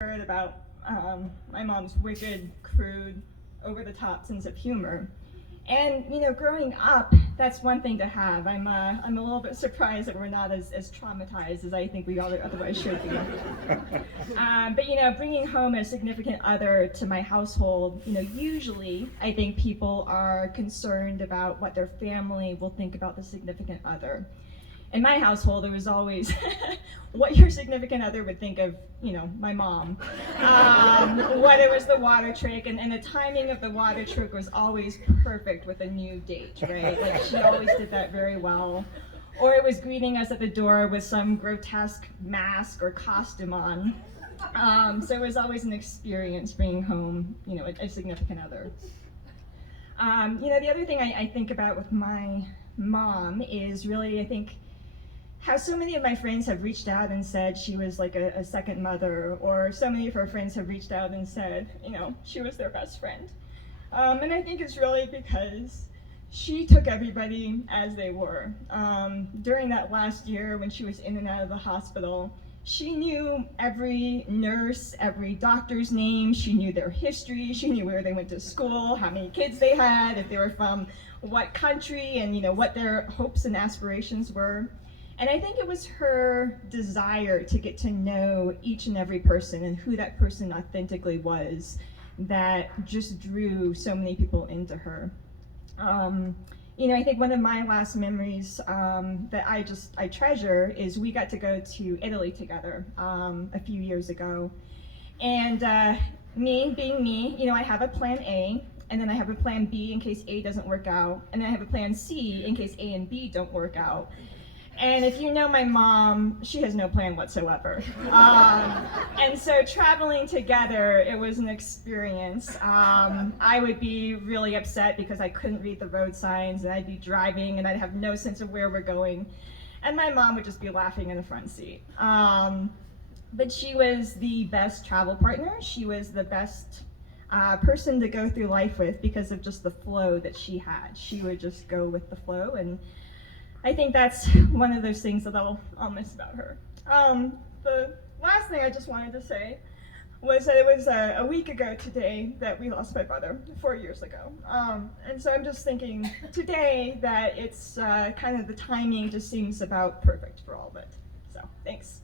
Heard about my mom's wicked, crude, over-the-top sense of humor. And growing up, that's one thing to have. I'm a little bit surprised that we're not as traumatized as I think we all otherwise should be. But bringing home a significant other to my household, usually I think people are concerned about what their family will think about the significant other. In my household, it was always what your significant other would think of, my mom. Whether it was the water trick, and the timing of the water trick was always perfect with a new date, right? Like she always did that very well. Or it was greeting us at the door with some grotesque mask or costume on. So it was always an experience bringing home, a significant other. The other thing I think about with my mom is really, I think, how so many of my friends have reached out and said she was like a second mother, or so many of her friends have reached out and said, she was their best friend. And I think it's really because she took everybody as they were. During that last year when she was in and out of the hospital, she knew every nurse, every doctor's name, she knew their history, she knew where they went to school, how many kids they had, if they were from what country, and what their hopes and aspirations were. And I think it was her desire to get to know each and every person and who that person authentically was that just drew so many people into her. I think one of my last memories that I treasure is we got to go to Italy together a few years ago. And me being me, I have a plan A, and then I have a plan B in case A doesn't work out, and then I have a plan C in case A and B don't work out. And if you know my mom, she has no plan whatsoever. And so traveling together, it was an experience. I would be really upset because I couldn't read the road signs, and I'd be driving and I'd have no sense of where we're going. And my mom would just be laughing in the front seat. But she was the best travel partner. She was the best person to go through life with because of just the flow that she had. She would just go with the flow, and I think that's one of those things that I'll miss about her. The last thing I just wanted to say was that it was a week ago today that we lost my brother, 4 years ago. And so I'm just thinking today that it's kind of the timing just seems about perfect for all of it. So thanks.